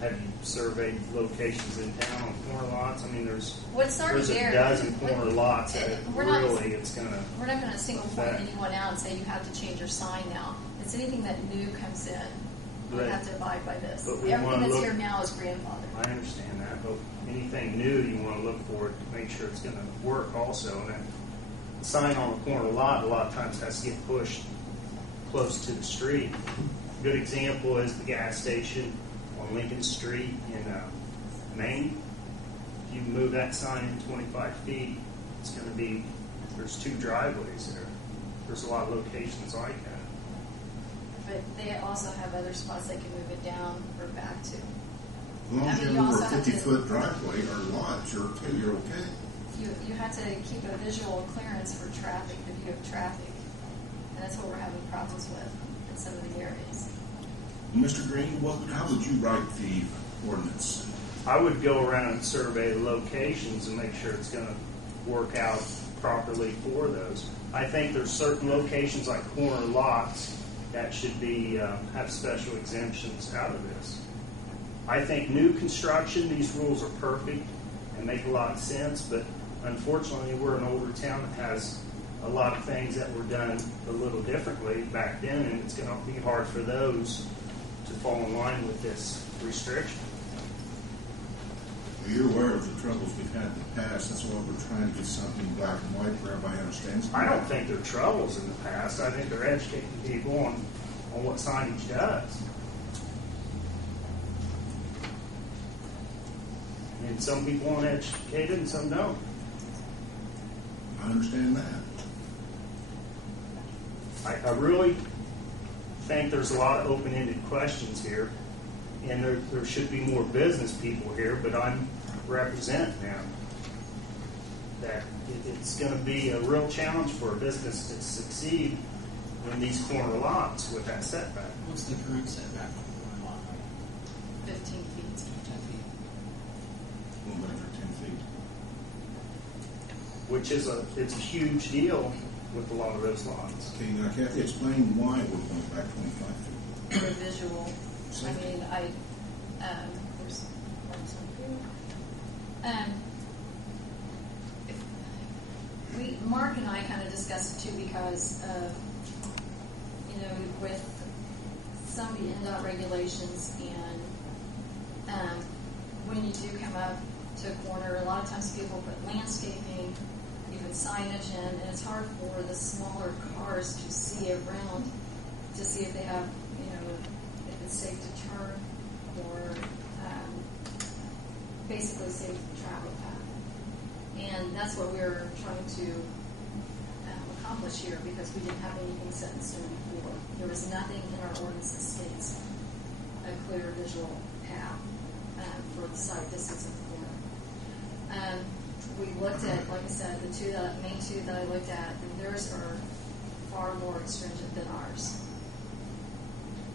have you surveyed locations in town on corner lots? I mean, there's there. A dozen corner lots that we're not not going to single point that. anyone out and say you have to change your sign now. It's anything that new comes in. We have to abide by this. Everything that's here now is grandfathered. I understand that, but anything new you want to look for it to make sure it's going to work also. And that sign on the corner lot a lot of times has to get pushed close to the street. A good example is the gas station on Lincoln Street in Maine. If you move that sign in 25 feet, it's going to be, there's 2 driveways there. There's a lot of locations like that. But they also have other spots they can move it down or back to. As long as you have over a 50-foot driveway or lot, you're okay. You have to keep a visual clearance for traffic, the view of traffic. And that's what we're having problems with in some of the areas. Mr. Green, how would you write the ordinance? I would go around and survey the locations and make sure it's going to work out properly for those. I think there's certain locations like corner lots that should be have special exemptions out of this. I think new construction, these rules are perfect and make a lot of sense, but unfortunately we're an older town that has a lot of things that were done a little differently back then, and it's going to be hard for those to fall in line with this restriction. You're aware of the troubles we've had in the past. That's why we're trying to get something black and white where everybody understands. I don't think there are troubles in the past. I think they're educating people on what signage does. And some people aren't educated and some don't. I understand that. I really think there's a lot of open-ended questions here, and there should be more business people here, but I'm representing them. That it's going to be a real challenge for a business to succeed in these corner lots with that setback. What's the current setback on the corner lot? 15 feet. 10 feet. A little bit over 10 feet. Which is it's a huge deal with a lot of those lots. Okay, now Kathy, explain why we're going back 25 feet. For visual. I mean, there's Mark and I kind of discussed it too because of, with some of the NDOT regulations and when you do come up to a corner, a lot of times people put landscaping, even signage in, and it's hard for the smaller cars to see around to see if they have, if it's safe to turn or basically safe travel path. And that's what we're trying to accomplish here because we didn't have anything set in stone before. There was nothing in our ordinance that states a clear visual path for the site distance of the corner. We looked at, like I said, the main two that I looked at, and theirs are far more stringent than ours.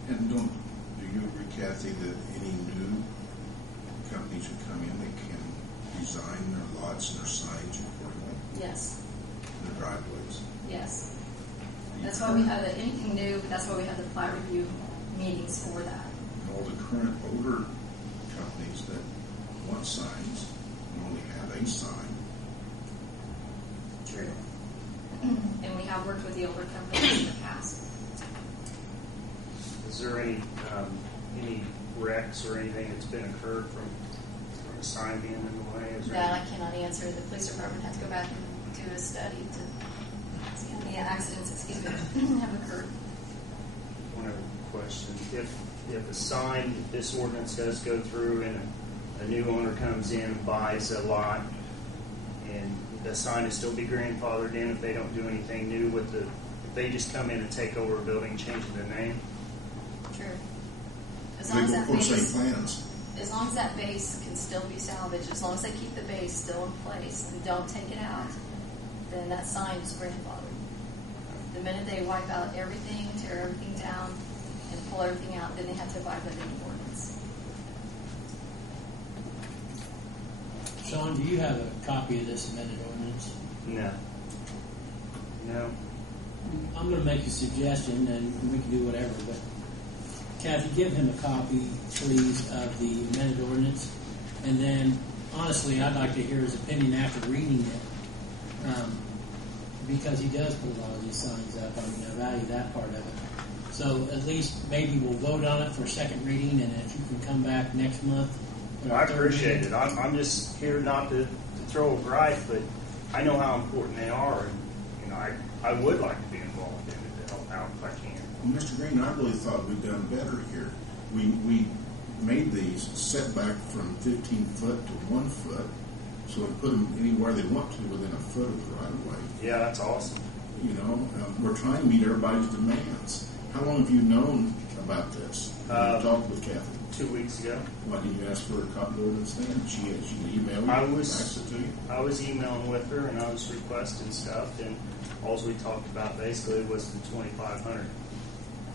And do you agree, Kathy, that any new companies who come in, they can design their lots and their signs accordingly? Yes. Their driveways? Yes. That's why we had anything new, that's why we had the plat review meetings for that. And all the current older companies that want signs only have a sign. True. And we have worked with the older companies in the past. Is there any wrecks or anything that's been occurred from a sign being in the way? That I cannot answer. The police department has to go back and do a study to see how many accidents, have occurred. One other question. If a sign, if this ordinance does go through and a new owner comes in and buys a lot, and the sign will still be grandfathered in if they don't do anything new with if they just come in and take over a building, change the name? True. As long as that base can still be salvaged, as long as they keep the base still in place and don't take it out, then that sign is grandfathered. The minute they wipe out everything, tear everything down, and pull everything out, then they have to abide by the new ordinance. Sean, do you have a copy of this amended ordinance? No. I'm going to make a suggestion, and we can do whatever, but Kathy, give him a copy, please, of the amended ordinance. And then, honestly, I'd like to hear his opinion after reading it. Because he does put a lot of these signs up. I mean, I value that part of it. So at least maybe we'll vote on it for second reading, and if you can come back next month. I appreciate it. I'm just here not to throw a gripe, but I know how important they are, and I would like to be involved in it to help out if I can. Well, Mr. Green, I really thought we'd done better here. We made these setback from 15 foot to 1 foot, so we put them anywhere they want to within a foot of the right of way. Yeah, that's awesome. We're trying to meet everybody's demands. How long have you known about this? You talked with Kathy. 2 weeks ago. Why didn't you ask for a copy of the ordinance then? She emailed you, faxed it to you? I was emailing with her, and I was requesting stuff, and all we talked about basically was the 2,500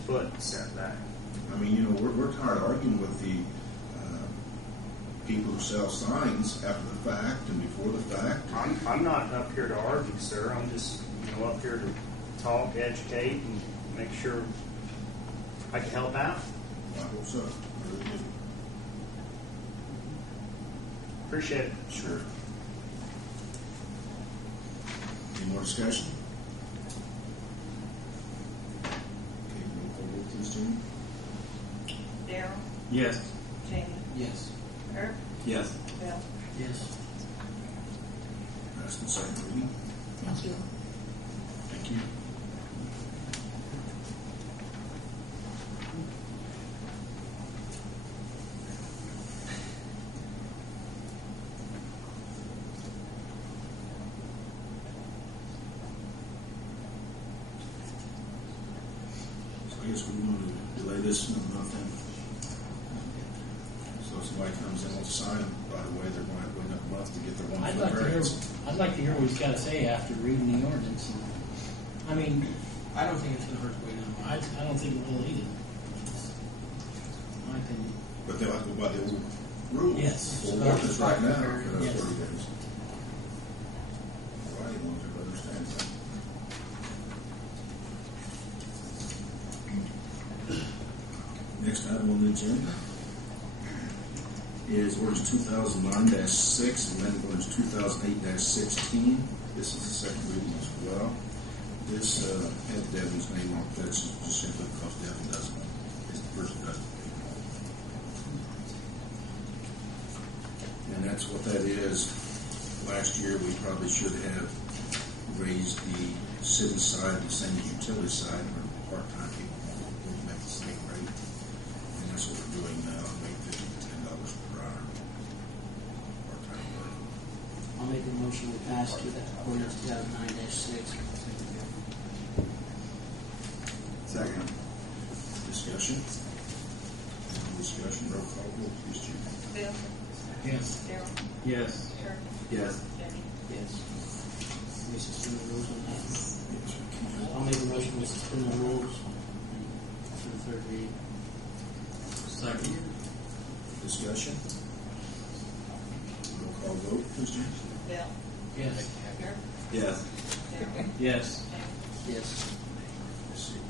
foot setback. I mean, we're tired of arguing with the people who sell signs after the fact and before the fact. I'm not up here to argue, sir. I'm just up here to talk, educate, and make sure I can help out. I hope so. I really do. Appreciate it. Sure. Any more discussion? Okay, roll call vote, please, Jamie. Darryl, Yes. Jamie, Yes. Herb, Yes. Bill. Yes. Passed in second reading. Thank you. Thank you. So I guess we want to delay this a month then. So if somebody comes in with a sign right away, they're going to have to wait a month to get their 1 I'd foot like to hear. variance. I'd like to hear what he's got to say after reading the ordinance. I mean, I don't think it's going to hurt to wait on. I don't think it will either. My opinion. But they'll have to go by the old rules. Yes. Well, what is right now for those Yes. 30 days. All right, well, everybody understands that. Next item on the agenda is ordinance 2009-6, amended ordinance 2008-16. This is the second reading as well. This had Devin's name on it. That's just simply because Devin doesn't. His person doesn't. And that's what that is. Last year, we probably should have raised the city side the same as utility side, where part-time people won't make the same rate. And that's what we're doing now, make $50 to $10 per hour. Part-time work. I'll make a motion to pass to that ordinance 2009-6. Second. Discussion? No discussion, roll call, vote, please, Chief. Bill, Yes. Darryl, Yes. Herb, Yes. Jamie. Yes. We suspend the rules on that. Yes, we can. I'll make a motion to suspend the rules for the third reading. Second. Discussion? Roll call vote, please, Chief. Bill, Yes. Herb, Yes. Darryl, Yes. Jamie. Yes. Let's see.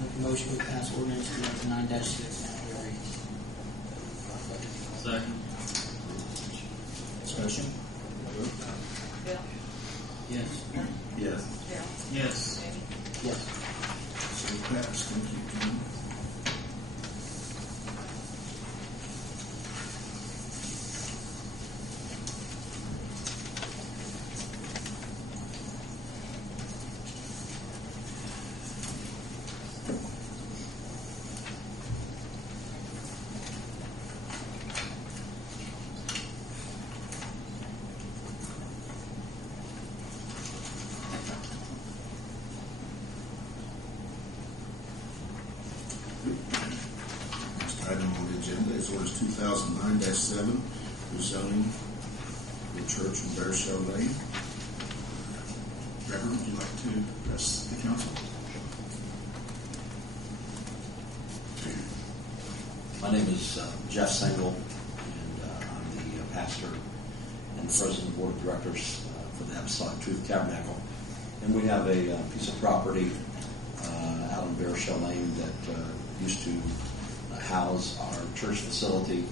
Make a motion to pass ordinance 2009-6 now read. Second. Discussion? Vote. Bill, Yes. Herb, Yes. Darryl, Yes. Jamie. Yes. So passed, thank you, Ken. Next item on the agenda is orders 2009-7, rezoning the church in Bear Shell Lane. Reverend, would you like to address the council? My name is Jeff Sengel, and I'm the pastor and the president of the board of directors for the Apostolic Truth Tabernacle. And we have a piece of property out in Bear Shell Lane that used to house our church facility